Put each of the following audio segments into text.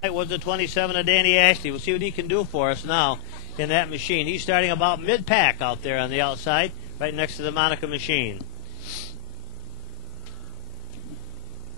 Was the 27 of Danny Ashley. We'll see what he can do for us now in that machine. He's starting about mid-pack out there on the outside, right next to the Monica machine.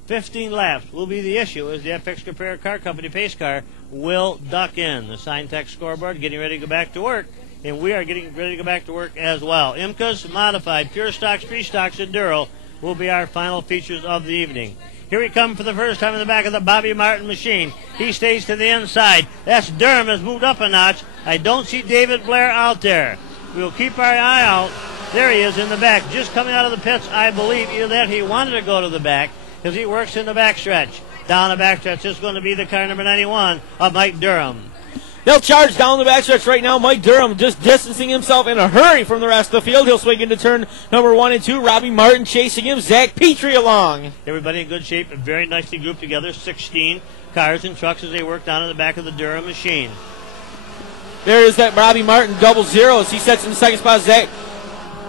15 laps will be the issue as the FX Repair Car Company pace car will duck in. The Signtech scoreboard getting ready to go back to work, and we are getting ready to go back to work as well. IMCA's Modified, Pure Stocks, Free Stocks, Enduro will be our final features of the evening. Here we come for the first time in the back of the Bobby Martin machine. He stays to the inside. That's Durham has moved up a notch. I don't see David Blair out there. We'll keep our eye out. There he is in the back, just coming out of the pits, I believe. Either that he wanted to go to the back because he works in the backstretch. Down the backstretch is going to be the car number 91 of Mike Durham. They'll charge down the backstretch right now. Mike Durham just distancing himself in a hurry from the rest of the field. He'll swing into turn number 1 and 2. Robbie Martin chasing him. Zach Petrie along. Everybody in good shape, very nicely grouped together. 16 cars and trucks as they work down in the back of the Durham machine. There is that Robbie Martin 00 as he sets in the second spot. Zach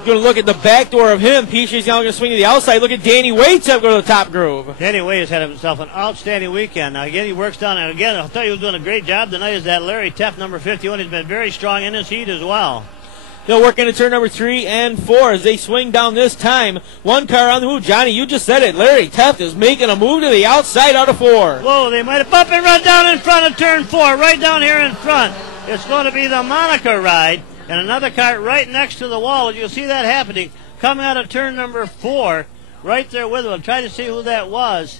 going to look at the back door of him. Petrie's now going to swing to the outside. Look at Danny Waite go to the top groove. Danny Waite has had himself an outstanding weekend. Now, again, he works down, and again, I'll tell you who's doing a great job tonight is that Larry Teff, number 51. He's been very strong in his heat as well. They'll work into turn number 3 and 4 as they swing down this time. One car on the move. Johnny, you just said it. Larry Teff is making a move to the outside out of 4. Whoa, they might have bump and run down in front of turn 4, right down here in front. It's going to be the Monica ride, and another car right next to the wall. You'll see that happening. Coming out of turn number 4, right there with him. I'm trying to see who that was.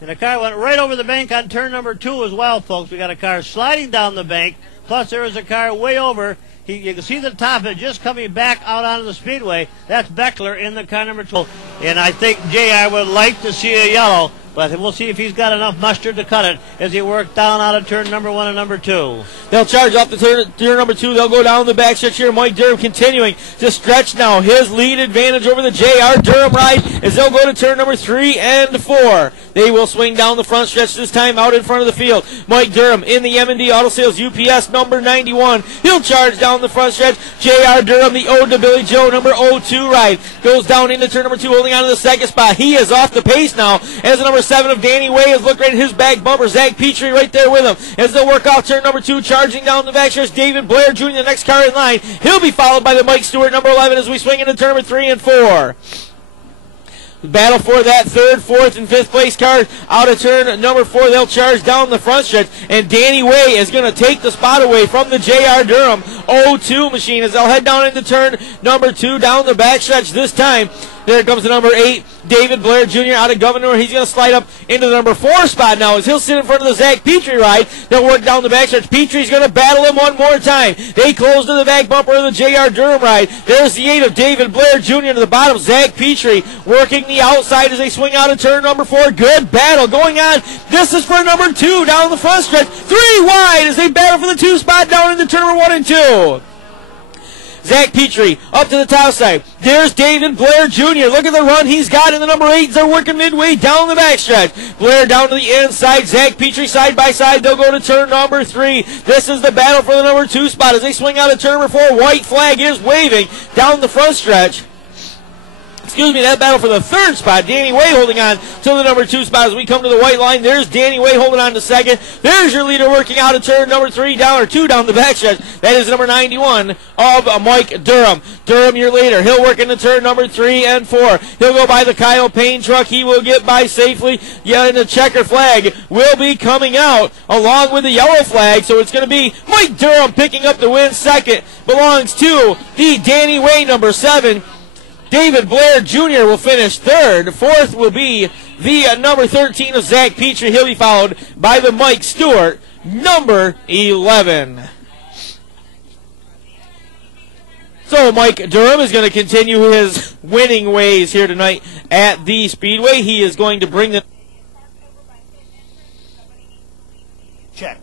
And the car went right over the bank on turn number 2 as well, folks. We got a car sliding down the bank, plus there is a car way over. You can see the top of it just coming back out onto the speedway. That's Beckler in the car number 2. And I think JR would like to see a yellow, but we'll see if he's got enough mustard to cut it as he works down out of turn number 1 and number 2. They'll charge up to turn number 2. They'll go down the back stretch here. Mike Durham continuing to stretch now his lead advantage over the JR Durham ride as they'll go to turn number 3 and 4. They will swing down the front stretch this time out in front of the field. Mike Durham in the M&D Auto Sales UPS number 91. He'll charge down the front stretch. JR Durham, the Ode to Billy Joe number 02 ride, goes down into turn number 2, holding on to the second spot. He is off the pace now as the number 7 of Danny Way is looking right at his back bumper. Zach Petrie right there with him as they'll work off turn number 2, charging down the back stretch. David Blair Jr., the next car in line. He'll be followed by the Mike Stewart number 11 as we swing into turn number 3 and 4. Battle for that 3rd, 4th, and 5th place car out of turn number 4. They'll charge down the front stretch, and Danny Way is going to take the spot away from the JR Durham 02 machine as they'll head down into turn number 2 down the back stretch this time. There comes the number 8, David Blair Jr. out of Governor. He's going to slide up into the number 4 spot now as he'll sit in front of the Zach Petrie ride. They'll work down the backstretch. Petrie's going to battle him one more time. They close to the back bumper of the JR Durham ride. There's the 8 of David Blair Jr. to the bottom. Zach Petrie working the outside as they swing out of turn number 4. Good battle going on. This is for number 2 down the front stretch. 3 wide as they battle for the 2 spot down into turn number 1 and 2. Zach Petrie up to the top side. There's David Blair Jr. Look at the run he's got in the number 8. They're working midway down the backstretch. Blair down to the inside. Zach Petrie side by side. They'll go to turn number 3. This is the battle for the number 2 spot as they swing out of turn number 4. White flag is waving down the front stretch. Excuse me, that battle for the 3rd spot. Danny Way holding on to the number 2 spot as we come to the white line. There's Danny Way holding on to 2nd. There's your leader working out of turn number 3 down, or 2 down the backstretch. That is number 91 of Mike Durham. Durham, your leader. He'll work into turn number 3 and 4. He'll go by the Kyle Payne truck. He will get by safely. Yeah, and the checker flag will be coming out along with the yellow flag. So it's going to be Mike Durham picking up the win. 2nd belongs to the Danny Way number 7. David Blair Jr. will finish 3rd. 4th will be the number 13 of Zach Petrie. He'll be followed by the Mike Stewart, number 11. So Mike Durham is going to continue his winning ways here tonight at the Speedway. He is going to bring the... Check.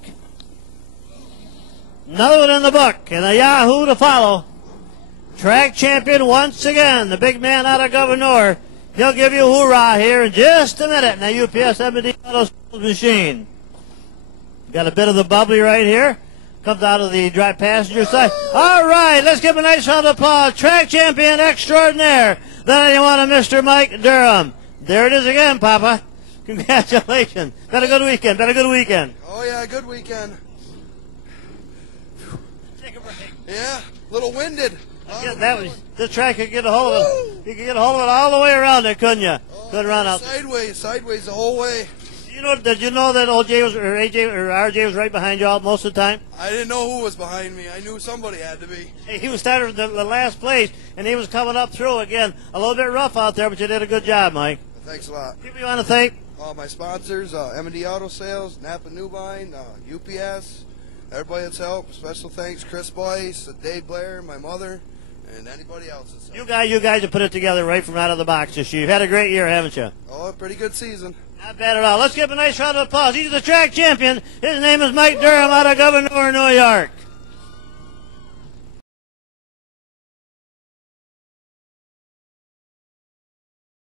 Another one in the book, and a Yahoo to follow. Track champion once again, the big man out of Governor. He'll give you a hoorah here in just a minute. Now UPS M&D Auto Sales machine. Got a bit of the bubbly right here. Comes out of the dry passenger side. All right, let's give him a nice round of applause. Track champion extraordinaire, the 91 of Mr. Mike Durham. There it is again, Papa. Congratulations. Been a good weekend. Been a good weekend. Oh, yeah, good weekend. Take a break. Yeah, a little winded. This track could get a hold of it. You could get a hold of it all the way around there, couldn't you? Good run out. Sideways the whole way. Did you know that OJ was, or AJ or RJ was right behind you all most of the time? I didn't know who was behind me. I knew somebody had to be. Hey, he was started the last place, and he was coming up through again. A little bit rough out there, but you did a good job, Mike. Thanks a lot. People you want to thank? My sponsors, M&D Auto Sales, Napa Newbine, UPS, everybody that's helped. Special thanks, Chris Boyce, Dave Blair, my mother, and anybody else that's helped. You guys have put it together right from out of the box this year. You've had a great year, haven't you? Oh, a pretty good season. Not bad at all. Let's give him a nice round of applause. He's the track champion. His name is Mike Durham out of Governor, New York.